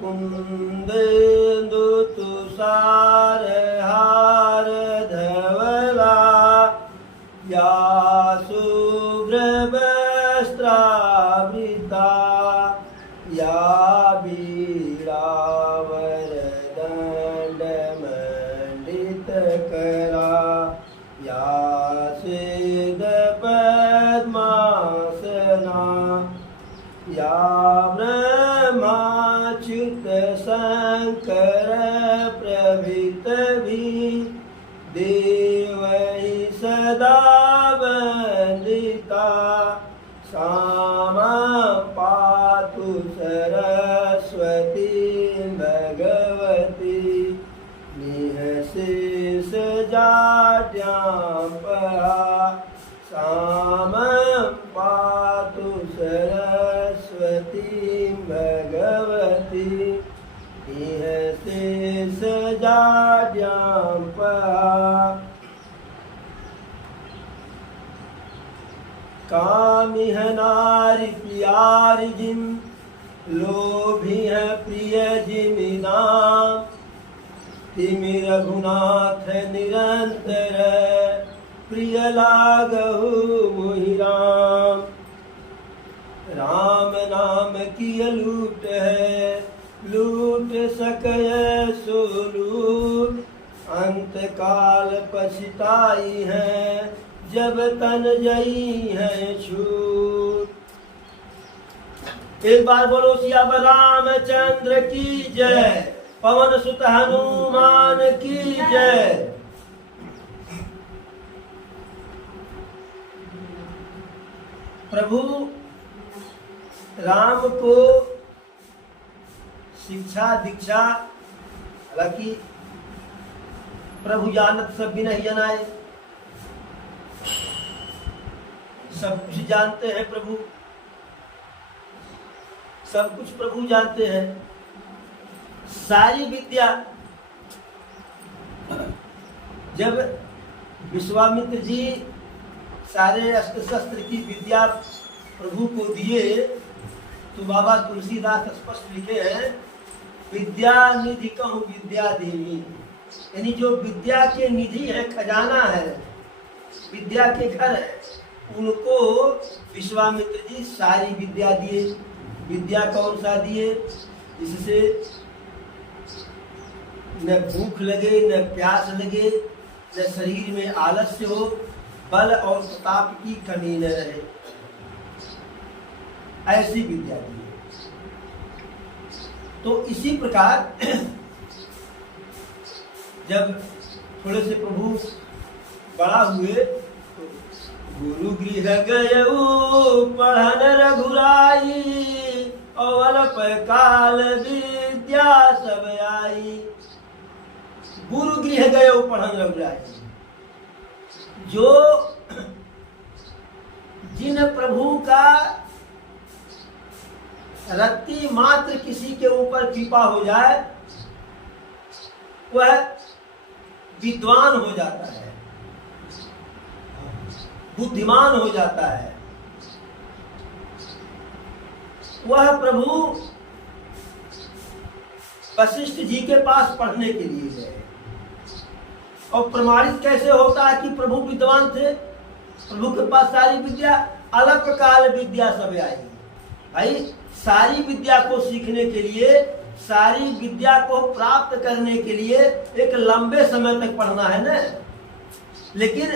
कुंदेन्दु तुषार हार धवला या शुभ्रवस्त्रावृता या वीणावरदण्डमण्डितकरा या सिद्धपद्मासना या ब्रह्माच्युत शंकर प्रभृतभी देवैः सदा वन्दिता सा मां पातु सरस्वती भगवती निःशेषजाड्यां परा सा मां पातु सरस्वती भगवती निःशेषजाड्यां परा। कामिह नारि प्यारि जिम लोभिह प्रिय जिमिना तिमि रघुनाथ निरंतर प्रिय लागहु मोहि राम। राम नाम की लूट है लूट सकय सो लूट अंत काल पछताई है जब तन जई है छूट। एक बार बोलो सियावर रामचंद्र की जय, पवन सुत हनुमान की जय। प्रभु राम को शिक्षा दीक्षा, हालांकि प्रभु जानत सब भी नहीं जनाए, सब कुछ जानते हैं प्रभु, सब कुछ प्रभु जानते हैं। सारी विद्या जब विश्वामित्र जी सारे अस्त्र शस्त्र की विद्या प्रभु को दिए तो बाबा तुलसीदास स्पष्ट लिखे हैं विद्या निधि कहूँ विद्या देवी, यानी जो विद्या के निधि है, खजाना है, विद्या के घर है, उनको विश्वामित्र जी सारी विद्या दिए। विद्या कौन सा दिए? जिससे न भूख लगे, न प्यास लगे, न शरीर में आलस्य हो, बल और प्रताप की कमी न रहे, ऐसी विद्या दी। तो इसी प्रकार जब थोड़े से प्रभु बड़ा हुए तो गुरु गृह गयऊ पढ़न रघुराई अवल काल विद्या सब आई। गुरु गृह गयऊ पढ़न रघुराई, जो जिन प्रभु का रत्ती मात्र किसी के ऊपर कृपा हो जाए वह विद्वान हो जाता है, बुद्धिमान हो जाता है। वह प्रभु वशिष्ठ जी के पास पढ़ने के लिए गए और प्रमाणित कैसे होता है कि प्रभु विद्वान थे? प्रभु के पास सारी विद्या, अलग काल विद्या सब आई। भाई सारी विद्या को सीखने के लिए, सारी विद्या को प्राप्त करने के लिए एक लंबे समय तक पढ़ना है ना। लेकिन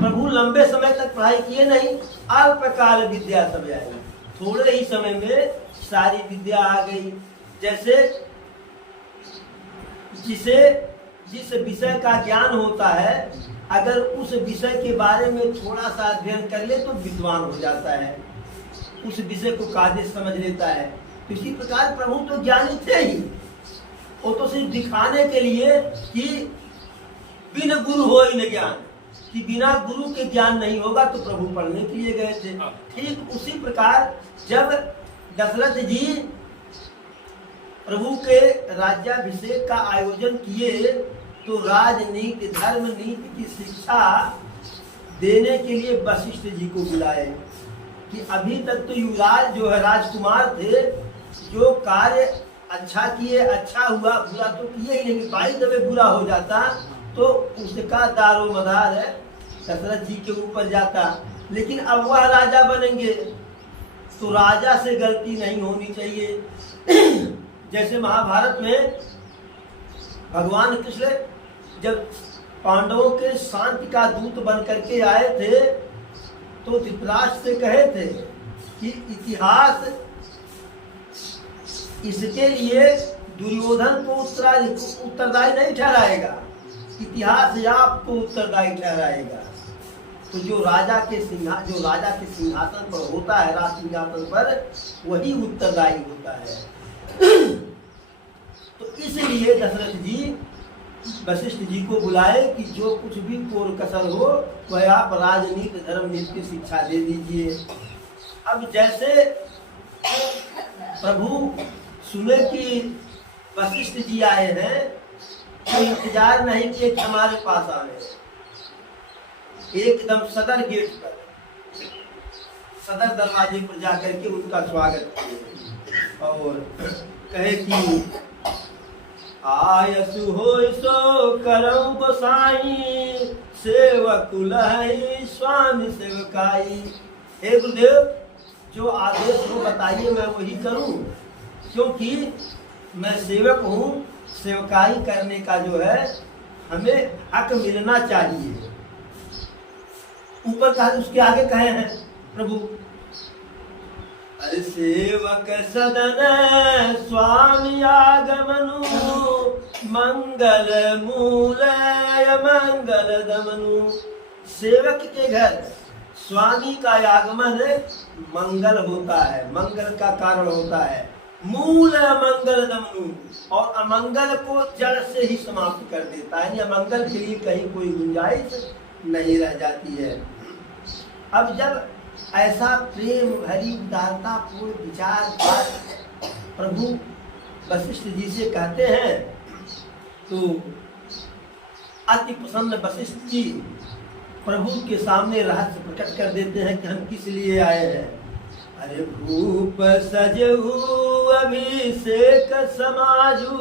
प्रभु लंबे समय तक पढ़ाई किए नहीं, अल्पकाल विद्या सब आई, थोड़े ही समय में सारी विद्या आ गई। जैसे जिस विषय का ज्ञान होता है, अगर उस विषय के बारे में थोड़ा सा अध्ययन कर ले तो विद्वान हो जाता है, उस विषय को कायदे समझ लेता है। तो इसी प्रकार प्रभु तो ज्ञानी थे ही, वो तो सिर्फ दिखाने के लिए कि बिन गुरु हो ही न ज्ञान, कि बिना गुरु के ज्ञान नहीं होगा, तो प्रभु पढ़ने के लिए गए थे। ठीक उसी प्रकार जब दशरथ जी प्रभु के राज्याभिषेक का आयोजन किए तो राजनीति, धर्म नीति की शिक्षा देने के लिए वशिष्ठ जी को बुलाए कि अभी तक तो युवराज जो है राजकुमार थे, जो कार्य अच्छा किए अच्छा हुआ, बुरा तो किए ही नहीं, बाई दबे बुरा हो जाता तो उसका दारो मदार है दशरथ जी के ऊपर जाता। लेकिन अब वह राजा बनेंगे तो राजा से गलती नहीं होनी चाहिए। जैसे महाभारत में भगवान कृष्ण जब पांडवों के शांति का दूत बन करके आए थे तो धृतराष्ट्र से कहे थे कि इतिहास इसके लिए दुर्योधन को उत्तरदायी नहीं ठहराएगा, इतिहास आपको उत्तरदायी ठहराएगा। तो जो राजा के सिंहासन पर होता है, राज सिंहासन पर, वही उत्तरदायी होता है। तो इसलिए दशरथ जी वशिष्ठ जी को बुलाए कि जो कुछ भी कोर कसर हो वह आप राजनीति धर्म नीति की शिक्षा दे दीजिए। अब जैसे प्रभु सुने कि वशिष्ठ जी आए हैं तो इंतजार नहीं किए कि हमारे पास आए, एकदम सदर गेट पर, सदर दरवाजे पर जाकर के उनका स्वागत किए और कहे कि आयसु होय सो करम गोसाई, सेवक लहई स्वामी सेवकाई। हे गुरुदेव, जो आदेश हो बताइए मैं वही करूं, क्योंकि मैं सेवक हूं, सेवकाई करने का जो है हमें हक मिलना चाहिए। ऊपर कहा, उसके आगे कहे हैं प्रभु, अरे सेवक सदन स्वामी आगमनु, मंगल मूल मंगल दमनु। सेवक के घर स्वामी का आगमन मंगल होता है, मंगल का कारण होता है। मूल मंगल दमनु, और अमंगल को जड़ से ही समाप्त कर देता है, यानी अमंगल के लिए कहीं कोई गुंजाइश नहीं रह जाती है। अब जब ऐसा प्रेम भरी उदारता पूर्ण विचार प्रभु वशिष्ठ जी से कहते हैं तो अति प्रसन्न वशिष्ठ जी प्रभु के सामने रहस्य प्रकट कर देते हैं कि हम किस लिए आए हैं। अरे भूप सजहू अभिषेक समाजू,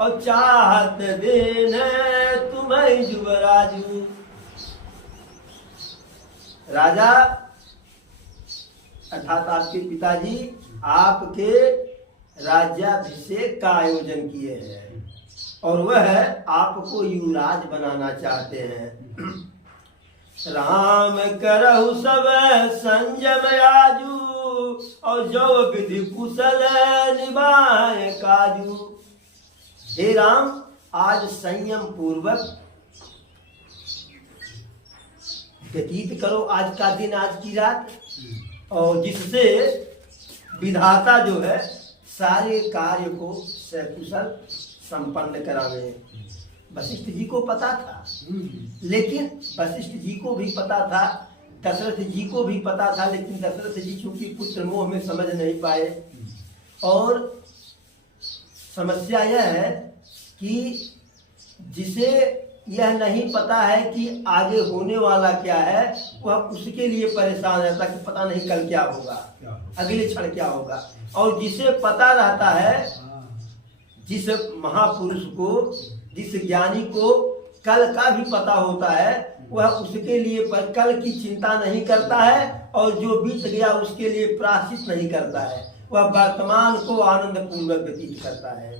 और चाहत देन तुम्हें युवराजू। राजा अर्थात आपके पिताजी आपके राज्याभिषेक का आयोजन किए हैं और वह आपको युवराज बनाना चाहते हैं। राम करहु सब संयम आजू, और जो विधि कुशल निभाए काजू। हे राम, आज संयम पूर्वक व्यतीत करो आज का दिन, आज की रात, और जिससे विधाता जो है सारे कार्य को सकुशल संपन्न करावे। वशिष्ठ जी को पता था, लेकिन वशिष्ठ जी को भी पता था, दशरथ जी को भी पता था, लेकिन दशरथ जी चूंकि पुत्र मोह में समझ नहीं पाए। और समस्या यह है कि जिसे यह नहीं पता है कि आगे होने वाला क्या है, वह उसके लिए परेशान रहता कि पता नहीं कल क्या होगा, अगले क्षण क्या होगा। और जिसे पता रहता है, जिस महापुरुष को, जिस ज्ञानी को कल का भी पता होता है, वह उसके लिए पर कल की चिंता नहीं करता है, और जो बीत गया उसके लिए प्रायश्चित नहीं करता है, वह वर्तमान को आनंद पूर्वक व्यतीत करता है।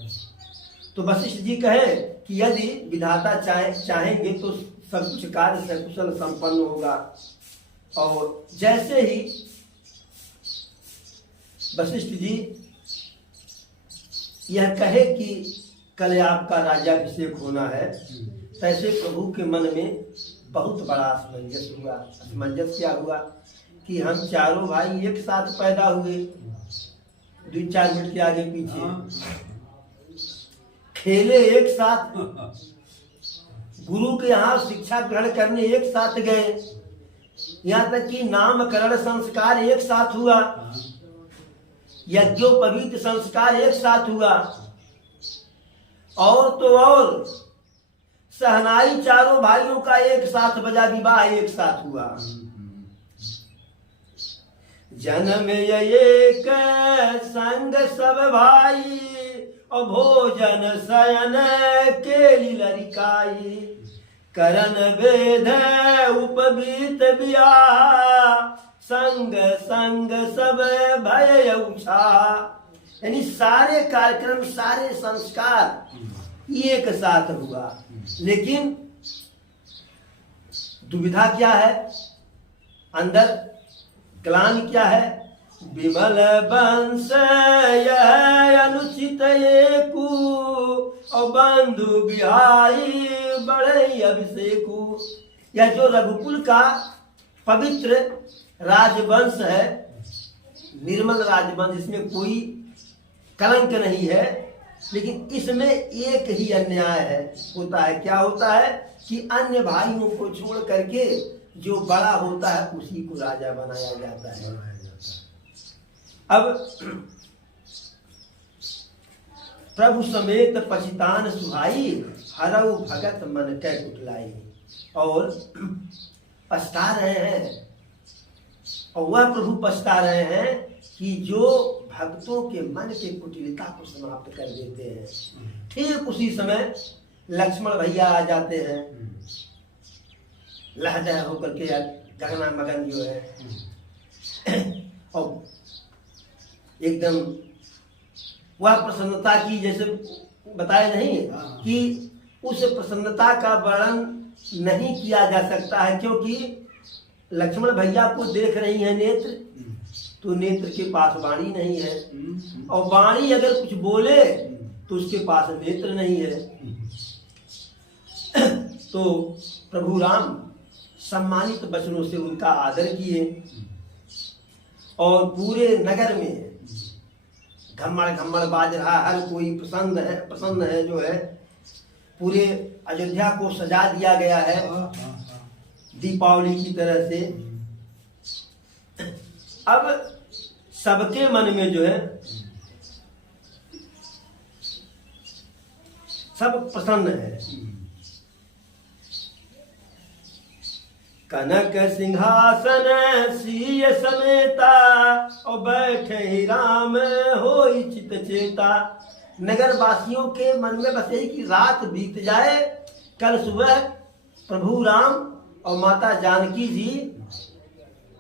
तो वशिष्ठ जी कहे कि यदि विधाता चाहेंगे तो सब कुछ कार्य सकुशल संपन्न होगा। और जैसे ही वशिष्ठ जी यह कहे कि कल आपका राज्याभिषेक होना है, तैसे प्रभु के मन में बहुत बड़ा असमंजस हुआ। असमंजस क्या हुआ कि हम चारों भाई एक साथ पैदा हुए, 2-4 मिनट के आगे पीछे खेले, एक साथ गुरु के यहाँ शिक्षा ग्रहण करने एक साथ गए, यहाँ तक कि नामकरण संस्कार एक साथ हुआ, यज्ञोपवीत संस्कार एक साथ हुआ, और तो और सहनाई चारों भाइयों का एक साथ बजा, विवाह एक साथ हुआ। जन्म एक संग सब भाई, और भोजन शयन के लरिकाई, करन वेद उपवीत बियाह, संग संग सब भय उछा। यानी सारे कार्यक्रम, सारे संस्कार एक साथ हुआ, लेकिन दुविधा क्या है अंदर, ग्लानि क्या है? विमल वंश यह अनुचित एकू, और बंधु बिहाई बढ़ई अभिषेकु। यह जो रघुकुल का पवित्र राजवंश है, निर्मल राजवंश, इसमें कोई कलंक नहीं है, लेकिन इसमें एक ही अन्याय है, होता है। क्या होता है कि अन्य भाइयों को छोड़ करके जो बड़ा होता है उसी को राजा बनाया जाता है। अब प्रभु समेत पछितान सुहाई, हरऊ भगत मन कै कुटलाई। और पछता रहे हैं, और वह प्रभु पछता रहे हैं कि जो भक्तों के मन के कुटिलता को समाप्त कर देते हैं। ठीक उसी समय लक्ष्मण भैया आ जाते हैं, लहजा होकर के गगना मगन जो है, और एकदम वह प्रसन्नता की, जैसे बताया नहीं कि उस प्रसन्नता का वर्णन नहीं किया जा सकता है, क्योंकि लक्ष्मण भैया को देख रही है नेत्र, तो नेत्र के पास वाणी नहीं है, और वाणी अगर कुछ बोले तो उसके पास नेत्र नहीं है। तो प्रभु राम सम्मानित वचनों से उनका आदर किए, और पूरे नगर में घम्मड़ घम्मड़ बाज रहा, हर कोई प्रसन्न है जो है। पूरे अयोध्या को सजा दिया गया है दीपावली की तरह से। अब सबके मन में जो है सब प्रसन्न है। कनक सिंहासन सीय समेता, और बैठे ही राम होई चित चेता। नगर वासियों के मन में बस यही कि रात बीत जाए, कल सुबह प्रभु राम और माता जानकी जी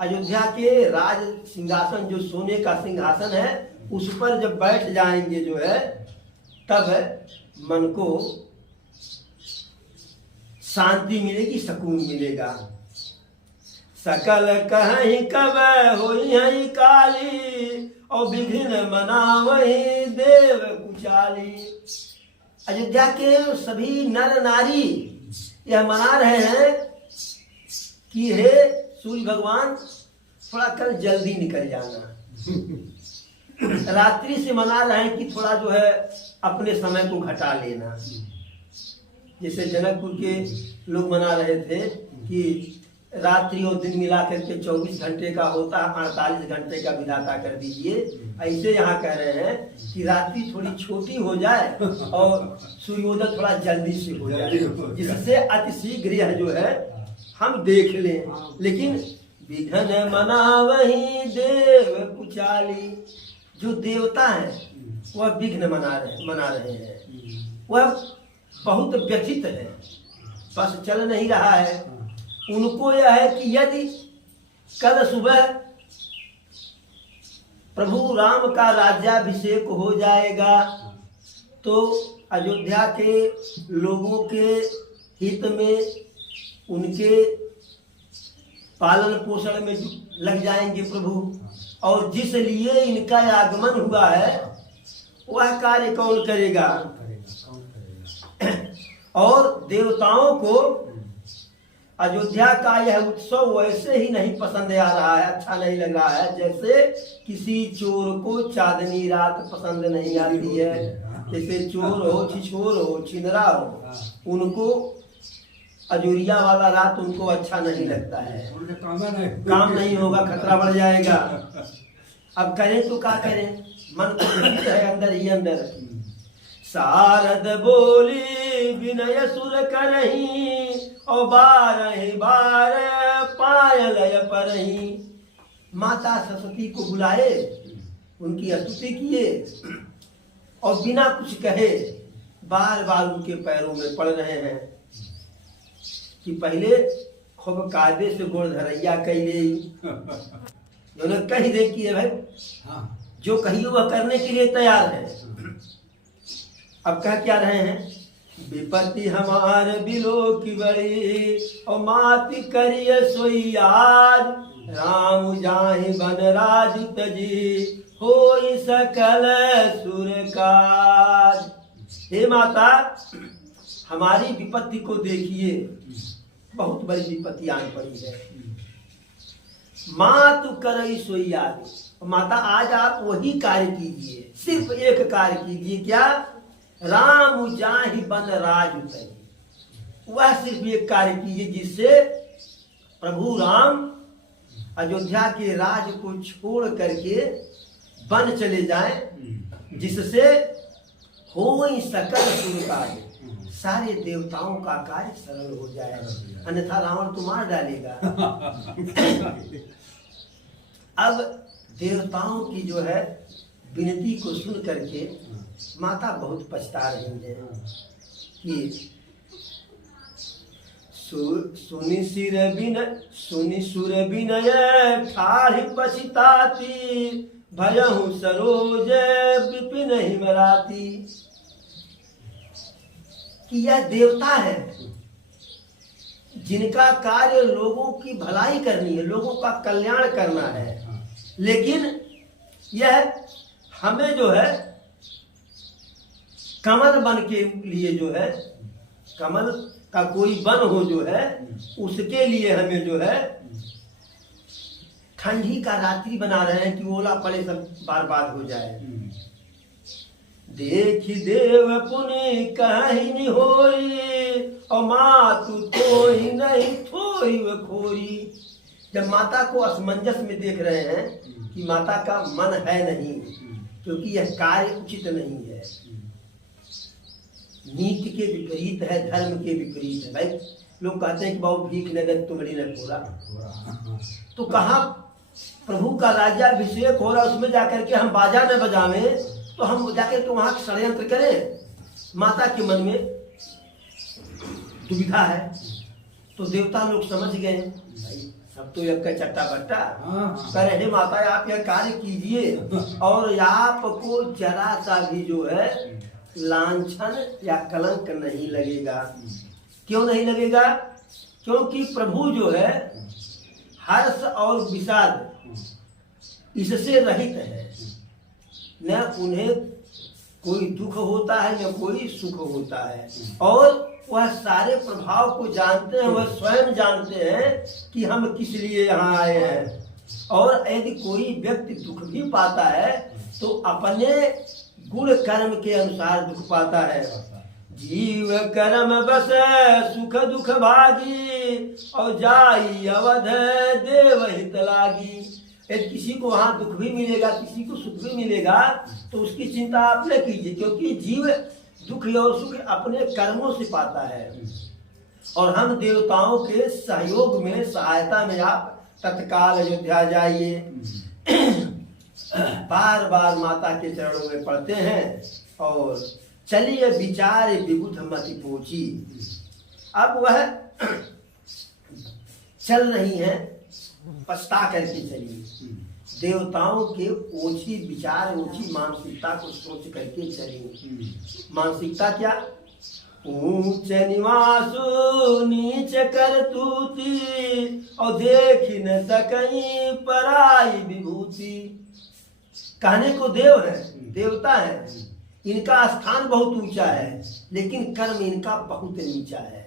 अयोध्या के राज सिंहासन, जो सोने का सिंहासन है, उस पर जब बैठ जाएंगे जो है, तब मन को शांति मिलेगी, सुकून मिलेगा। सकल कहीं कब होई है काली, और विघ्न मनावही देव कुचाली। अयोध्या के सभी नर नारी यह मना रहे हैं कि हे सूर्य भगवान, थोड़ा कल जल्दी निकल जाना। रात्रि से मना रहे हैं कि थोड़ा जो है अपने समय को घटा लेना। जैसे जनकपुर के लोग मना रहे थे कि रात्रि और दिन मिला करके 24 घंटे का होता है, 48 घंटे का विधाता कर दीजिए। ऐसे यहाँ कह रहे हैं कि रात्रि थोड़ी छोटी हो जाए और सूर्योदय थोड़ा जल्दी से हो जाए, जिससे अतिशीघ्र यह जो है हम देख लें। लेकिन विघ्न मनावही देव कुचाली, जो देवता है वह विघ्न मना रहे हैं। वह बहुत व्यथित है, बस चल नहीं रहा है। उनको यह है कि यदि कल सुबह प्रभु राम का राज्याभिषेक हो जाएगा तो अयोध्या के लोगों के हित में, उनके पालन पोषण में लग जाएंगे प्रभु। और जिस लिए इनका आगमन हुआ है वह कार्य कौन करेगा? और देवताओं को अयोध्या का यह उत्सव वैसे ही नहीं पसंद आ रहा है, अच्छा नहीं लग रहा है, जैसे किसी चोर को चांदनी रात पसंद नहीं आती है। जैसे चोर हो, छिछोर हो, छिनरा हो, उनको अजूरिया वाला रात उनको अच्छा नहीं लगता है, काम नहीं होगा, खतरा बढ़ जाएगा। अब करें तो क्या करें, मन तो है अंदर ही अंदर। शारद बोली विनय सुर करही, और बारह बार पायल परही। माता सरस्वती को बुलाए, उनकी स्तुति किए और बिना कुछ कहे बार बार उनके पैरों में पड़ रहे हैं कि पहले खूब कायदे से गोड़ धरैया कैले जो कही दे कि भाई जो कहिए वह करने के लिए तैयार है। अब कह क्या रहे हैं, विपत्ति हमार बिलो की बड़ी और माति करिए सोई आज, राम जाहि बन राजु तजी होई सकल सुर काज। हे माता, हमारी विपत्ति को देखिए, बहुत बड़ी विपत्ति आने पड़ी है। माँ तू करई सोई आज, माता आज आप वही कार्य कीजिए, सिर्फ एक कार्य कीजिए, क्या? राम जाहि बन राजु तजी, वह सिर्फ एक कार्य कीजिए जिससे प्रभु राम अयोध्या के राज को छोड़ करके वन चले जाएं, जिससे होई सकल सुर कार्य, सारे देवताओं का कार्य सरल हो जाए, अन्यथा रावण तो मार डालेगा। अब देवताओं की जो है विनती को सुन करके माता बहुत पछता रही है कि सुनि सुर विनय ठाढ़ पछताती, भयहु सरोज विपिन हिमराती। कि यह देवता है जिनका कार्य लोगों की भलाई करनी है, लोगों का कल्याण करना है, लेकिन यह हमें जो है कमल बन के लिए जो है, कमल का कोई वन हो जो है, उसके लिए हमें जो है ठंडी का रात्रि बना रहे हैं कि ओला पड़े सब बर्बाद हो जाए। देखी देव पुनि कहीं होई और मातु तो ही नहीं थोई व खोरी। जब माता को असमंजस में देख रहे हैं कि माता का मन है नहीं, क्योंकि यह कार्य उचित नहीं है, नीति के विपरीत है, धर्म के विपरीत है। भाई लोग कहते हैं कि बाबू भीख नगद तुम्हारी न पूरा, तो कहाँ प्रभु का राज्याभिषेक हो रहा, उसमें जाकर के हम बाजा न बजावे, तो हम जाकर के वहां षड्यंत्र करें। माता के मन में दुविधा है, तो देवता लोग समझ गए, भाई सब तो एक का चट्टा बट्टा कह रहे, माता आप यह कार्य कीजिए और आपको जरा सा भी जो है लांछन या कलंक नहीं लगेगा। क्यों नहीं लगेगा? क्योंकि प्रभु जो है हर्ष और विषाद इससे रहित है, न उन्हें कोई दुख होता है न कोई सुख होता है, और वह सारे प्रभाव को जानते हैं, वह स्वयं जानते हैं कि हम किस लिए यहाँ आए हैं। और यदि कोई व्यक्ति दुख भी पाता है तो अपने गुण कर्म के अनुसार दुख पाता है। जीव कर्म बस सुख दुख भागी और जाई अवध देव हित लागी। यदि किसी को वहां दुख भी मिलेगा, किसी को सुख भी मिलेगा, तो उसकी चिंता आप न कीजिए, क्योंकि जीव दुख और सुख अपने कर्मों से पाता है। और हम देवताओं के सहयोग में, सहायता में आप तत्काल अयोध्या जाइए। बार बार माता के चरणों में पड़ते हैं और चलिए विचार विबुध मति पोची। अब वह चल रही है, पछता करके चलिए, देवताओं के ओछी विचार, ओछी मानसिकता को सोच करके चलिए। मानसिकता क्या? ऊंच निवासु नीच कर तूती और देख न सकई पराई विभूति। कहने को देव है, देवता है, इनका स्थान बहुत ऊंचा है, लेकिन कर्म इनका बहुत नीचा है।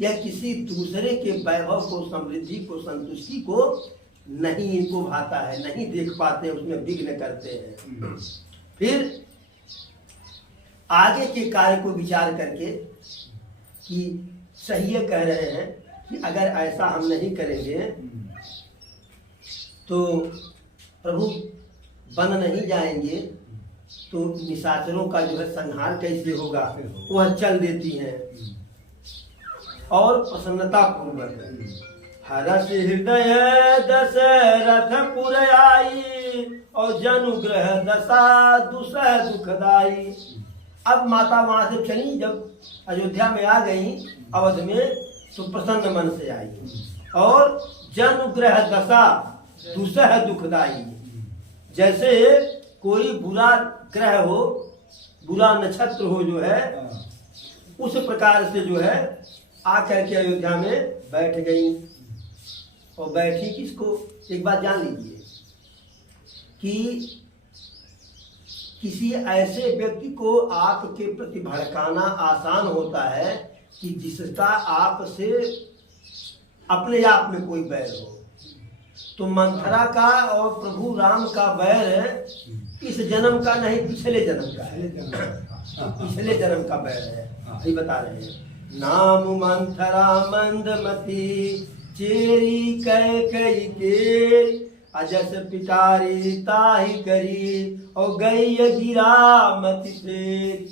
यह किसी दूसरे के वैभव को, समृद्धि को, संतुष्टि को नहीं इनको भाता है, नहीं देख पाते, उसमें विघ्न करते हैं। फिर आगे के कार्य को विचार करके कि सही कह रहे हैं कि अगर ऐसा हम नहीं करेंगे तो प्रभु बन नहीं जाएंगे, तो निशाचरों का जो है संहार कैसे होगा। वह चल देती हैं और प्रसन्नता पूर्वक हरस हृदय दशरथ पुर आई, और जनुग्रह दशा दुसह दुखदाई। अब माता वहां से चली, जब अयोध्या में आ गई अवध में, तो प्रसन्न मन से आई, और जनुग्रह दशा दुसह दुखदाई। जैसे कोई बुरा ग्रह हो, बुरा नक्षत्र हो जो है, उस प्रकार से जो है आकर के अयोध्या में बैठ गई। और बैठी किसको, एक बात जान लीजिए कि किसी ऐसे व्यक्ति को आपके प्रति भड़काना आसान होता है कि जिसका आपसे अपने आप में कोई बैर हो। तो मंथरा का और प्रभु राम का बैर इस जन्म का नहीं, पिछले जन्म का है, पिछले जन्म का बैर है। ये बता रहे हैं, नाम मंथरा मंदमती, चेरी कैकई केरी, अजस पिटारी ताही करी, और गई गिरा मति फेरी।